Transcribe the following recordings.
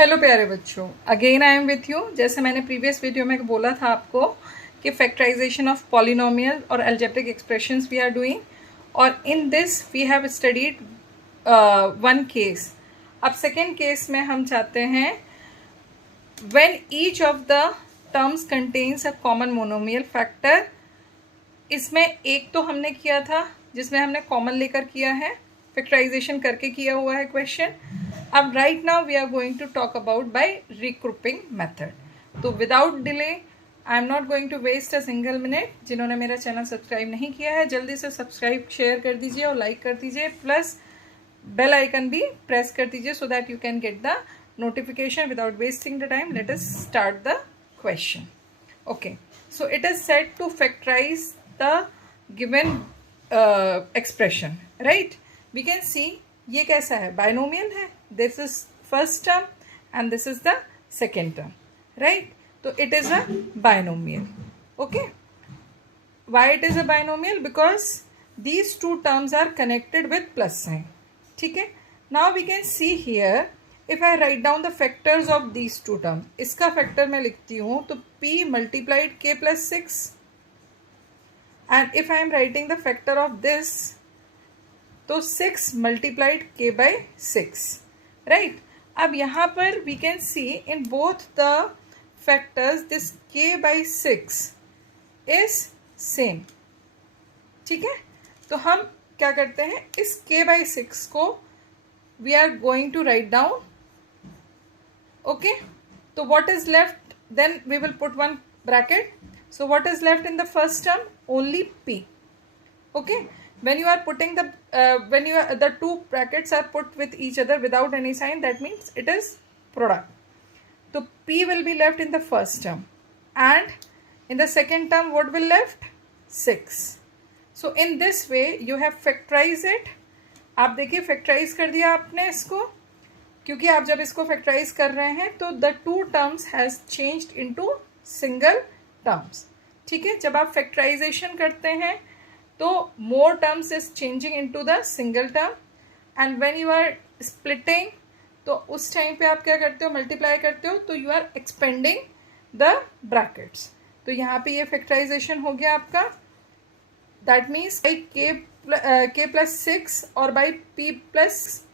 Hello प्यारे बच्चों, again I am with you. जैसे मैंने प्रीवियस वीडियो में बोला था आपको कि फैक्टराइजेशन ऑफ पॉलिनोमियल और algebraic expressions we are doing, और in this we have studied one case. अब सेकेंड केस में हम चाहते हैं when each of the terms contains a common monomial factor. इसमें एक तो हमने किया था जिसमें हमने कॉमन लेकर किया है, फैक्टराइजेशन करके किया हुआ है क्वेश्चन। अब right now we are going to talk about by regrouping method. तो without delay, I am not going to waste a single minute. जिन्होंने मेरा चैनल सब्सक्राइब नहीं किया है जल्दी से सब्सक्राइब शेयर कर दीजिए और लाइक कर दीजिए, प्लस बेल आइकन भी प्रेस कर दीजिए so that you can get the notification without wasting the time. Let us start the question. Okay, so it is said to factorize the given expression, right? We can see ये कैसा है, binomial है. This is first term and this is the second term, right? तो it is a binomial. Okay, why it is a binomial? Because these two terms are connected with plus sign. ठीक है. Now we can see here, if I write down the factors of these two terms, इसका factor मैं लिखती हूँ तो p multiplied k plus 6, and if I am writing the factor of this, तो 6 multiplied k by 6, right? अब यहाँ पर we can see in both the factors this k by 6 is same. ठीक है. तो हम क्या करते हैं, इस k by 6 को we are going to write down. Okay, so what is left? Then we will put one bracket. So what is left in the first term? Only p. Okay, when you are putting the the two brackets are put with each other without any sign, that means it is product. So p will be left in the first term, and in the second term what will left? 6. So in this way you have factorized it. आप देखिए factorise कर दिया आपने इसको, क्योंकि आप जब इसको फैक्टराइज कर रहे हैं तो the two terms has changed into single terms. ठीक है. जब आप फैक्टराइजेशन करते हैं तो more terms is changing into the single term, and when you are splitting तो उस टाइम पे आप क्या करते हो, मल्टीप्लाई करते हो, तो you are expanding the brackets. तो यहाँ पे ये फैक्टराइजेशन हो गया आपका. That means by k plus 6 और बाई p प्लस,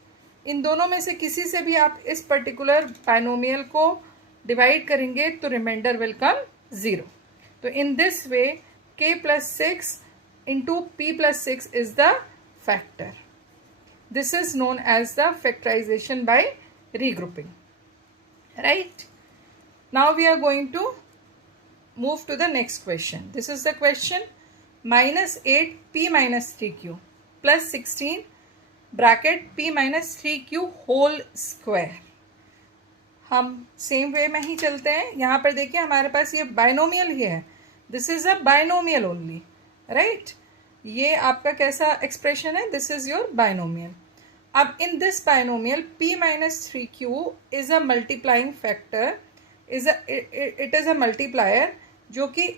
इन दोनों में से किसी से भी आप इस पर्टिकुलर बाइनोमियल को डिवाइड करेंगे तो रिमाइंडर विल कम 0. तो in this way k plus 6 into p plus 6 is the factor. This is known as the factorisation by regrouping, right? Now we are going to move to the next question. This is the question: minus 8 p minus 3q plus 16 bracket p minus 3q whole square. हम same way में ही चलते हैं. यहाँ पर देखिए हमारे पास ये बाइनोमियल ही है. This is a binomial only, right? ये आपका कैसा एक्सप्रेशन है? This is your binomial. अब in this binomial p minus 3q is a multiplying factor, it is a multiplier, जो कि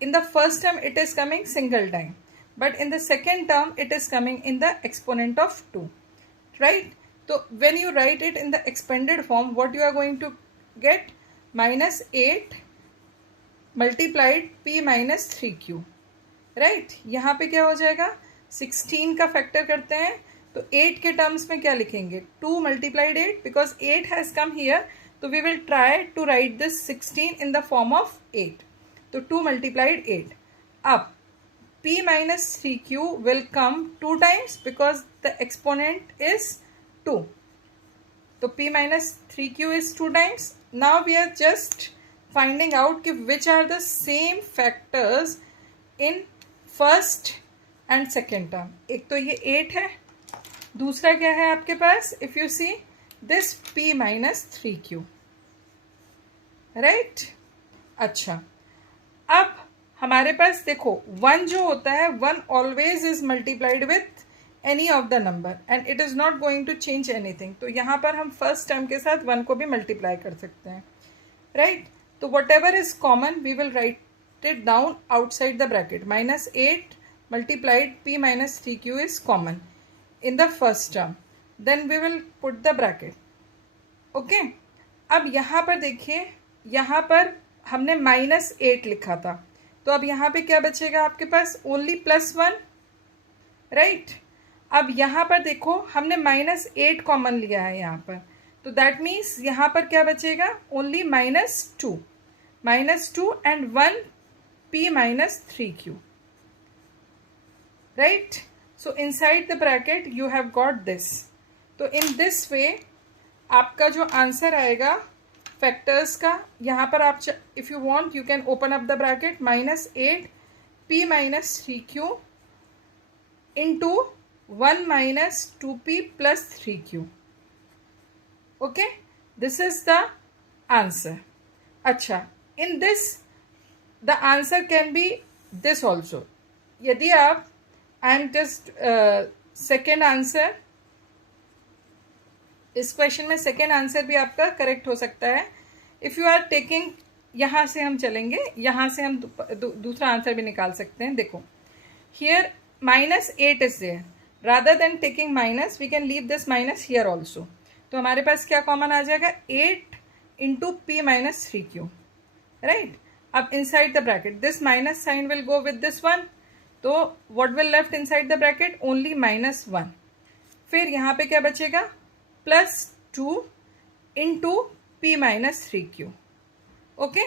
in the first term it is coming single time, but in the second term it is coming in the exponent of 2, right? So when you write it in the expanded form, what you are going to get? minus 8 multiplied p minus 3q, right? यहाँ पे क्या हो जाएगा, 16 का factor करते हैं तो 8 के टर्म्स में क्या लिखेंगे? 2 multiplied 8, because 8 has come here, so we will try to write this 16 in the form of 8. तो 2 multiplied 8. अब p minus 3q will come 2 times because the exponent is 2. तो p minus 3q is 2 times. Now we are just finding out कि which are the same factors in first and second term. एक तो ये 8 है, दूसरा क्या है आपके पास? If you see this p minus 3q, right? अच्छा, अब हमारे पास देखो 1 जो होता है, 1 always is multiplied with any of the number and it is not going to change anything. तो यहाँ पर हम फर्स्ट टर्म के साथ 1 को भी मल्टीप्लाई कर सकते हैं, राइट? तो whatever is common we will write it down outside the bracket. minus 8 multiplied p minus 3q is common in the first term, then we will put the bracket. Okay, अब यहाँ पर देखिए, यहाँ पर हमने -8 लिखा था, तो अब यहाँ पे क्या बचेगा आपके पास? Only +1, right. अब यहाँ पर देखो हमने -8 कॉमन लिया है यहाँ पर, तो दैट मीन्स यहाँ पर क्या बचेगा? Only -2 and 1 p minus 3q, right? So inside the bracket you have got this. तो in this way आपका जो आंसर आएगा फैक्टर्स का, यहाँ पर आप if you want you can open up the bracket -8 p minus 3q into 1 minus 2p plus 3q. Okay, this is the answer. अच्छा, in this the answer can be this also. यदि आप I am just second answer, इस question में second answer भी आपका correct हो सकता है. इफ़ यू आर टेकिंग, यहाँ से हम चलेंगे, यहाँ से हम दूसरा आंसर भी निकाल सकते हैं. देखो here -8 is there, rather than taking minus we can leave this minus here also. तो हमारे पास क्या कॉमन आ जाएगा? 8 into p minus 3q, right. अब inside the bracket this minus sign will go with this 1, तो what will left inside the bracket? Only -1. फिर यहाँ पे क्या बचेगा? +2 into p minus 3q. Okay,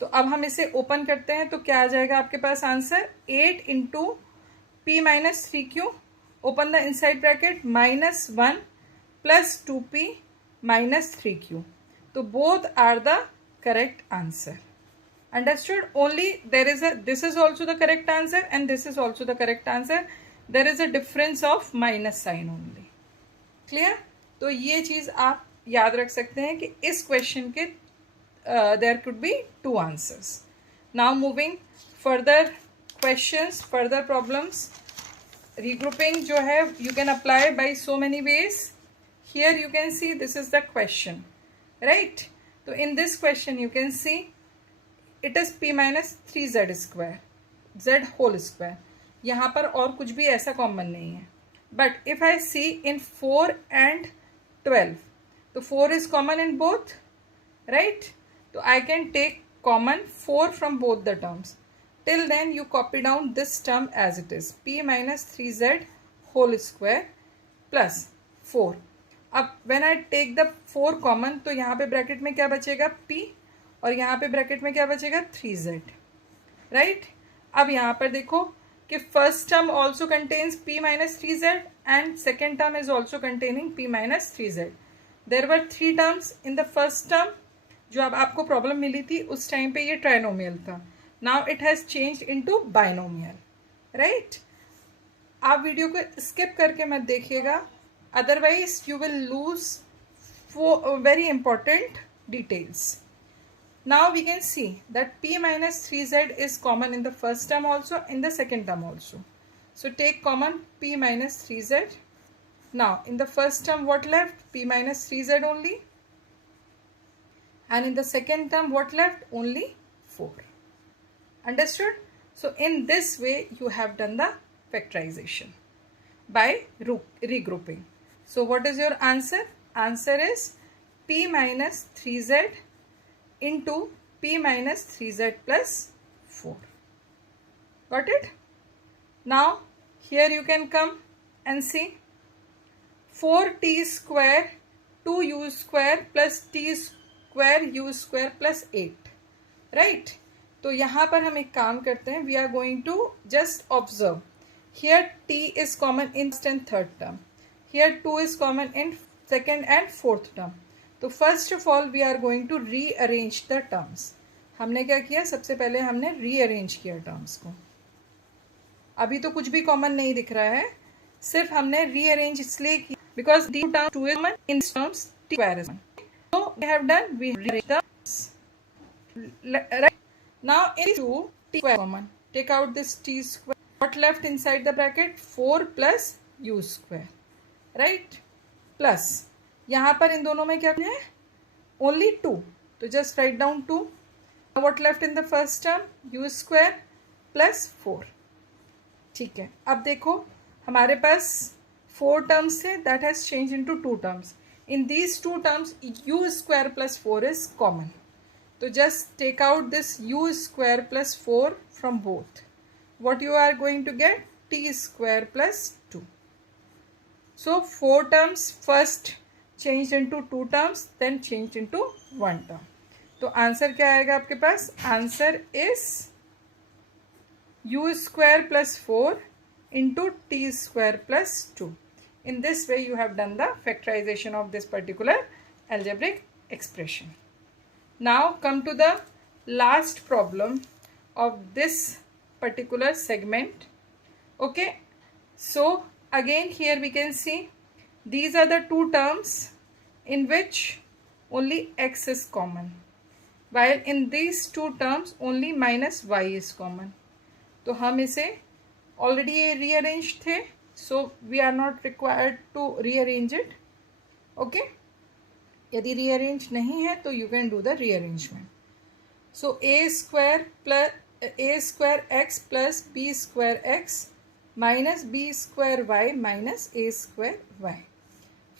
तो अब हम इसे ओपन करते हैं, तो क्या आ जाएगा आपके पास answer? 8 into p minus 3q, open the inside bracket, -1 plus 2p minus 3q. तो both are the correct answer. Understood? Only there is this is also the correct answer and this is also the correct answer. There is a difference of minus sign only. Clear? तो ये चीज़ आप याद रख सकते हैं कि इस question के there could be 2 answers. Now moving further questions, further problems. Regrouping जो है you can apply by so many ways. Here you can see this is the question, right? So in this question you can see it is p minus 3z square, z whole square. यहाँ पर और कुछ भी ऐसा common नहीं है. But if I see in 4 and 12, तो 4 is common in both, right? So I can take common 4 from both the terms. Till then you copy down this term as it is, p minus 3z whole square plus 4. अब when I take the 4 common, तो यहाँ पे bracket में क्या बचेगा? p, और यहाँ पे ब्रैकेट में क्या बचेगा? 3z, right. अब यहाँ पर देखो कि first term also contains p minus 3z and second term is also containing p minus 3z. There were 3 terms in the first term. जो अब आपको प्रॉब्लम मिली थी उस टाइम पे ये ट्राइनोमियल था. Now it has changed into binomial, right. आप video को स्किप करके मत देखिएगा, otherwise you will lose very important details. Now we can see that p minus 3z is common in the first term also, in the second term also. So take common p minus 3z. Now in the first term what left? P minus 3z only, and in the second term what left? Only 4. Understood? So in this way you have done the factorization by regrouping. So what is your answer? Answer is p minus 3z into p minus 3z plus 4. Got it? Now here you can come and see 4t square 2u square plus t square u square plus 8, right? तो यहाँ पर हम एक काम करते हैं, we are going to just observe. Here t is common in first and third term. Here 2 is common in second and fourth term. तो first of all we are going to rearrange the terms. हमने क्या किया? सबसे पहले हमने rearrange किया terms को. अभी तो कुछ भी common नहीं दिख रहा है, सिर्फ हमने rearrange इसलिए किया because the term 2 is common in terms t square is common. So we have done, we rearrange the terms. Right? Now in 2 t square common. Take out this t square. What left inside the bracket? 4 plus u square. Right, plus यहाँ पर इन दोनों में क्या है? Only 2, तो just write down 2. What left in the first term? You square plus 4. ठीक है, अब देखो हमारे पास 4 टर्म्स थे, that has change into 2 terms. In these two terms, u square plus 4 is common. So just take out this u square plus 4 from both. What you are going to get? T square plus 2. So 4 terms first changed into 2 terms, then changed into 1 term. तो answer क्या आएगा आपके पास? Answer is u square plus 4 into t square plus 2. In this way you have done the factorization of this particular algebraic expression. Now come to the last problem of this particular segment. Okay, so again here we can see these are the two terms in which only x is common, while in these two terms only minus y is common. तो हम इसे already ये rearrange थे, so we are not required to rearrange it. Okay, यदि rearrange नहीं है तो you can do the rearrangement. So A square X plus B square X minus B square Y minus A square Y.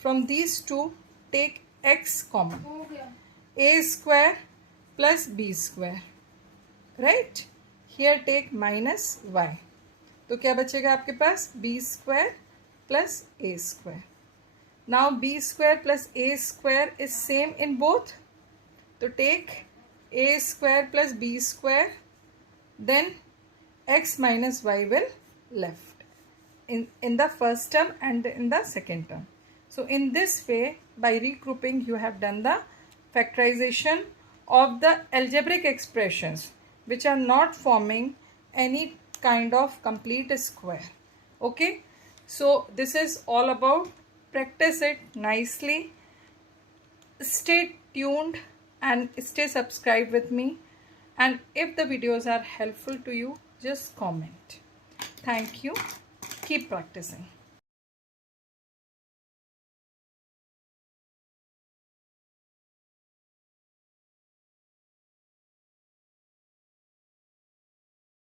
From these two take X common. A square plus B square, right. Here take minus Y. तो क्या बचेगा आपके पास? B square plus A square. Now B square plus A square is same in both. तो take A square plus B square, then X minus Y will left in the first term and in the second term. So in this way, by regrouping, you have done the factorization of the algebraic expressions which are not forming any kind of complete square. Okay, so this is all about. Practice it nicely. Stay tuned and stay subscribed with me, and if the videos are helpful to you, just comment. Thank you. Keep practicing.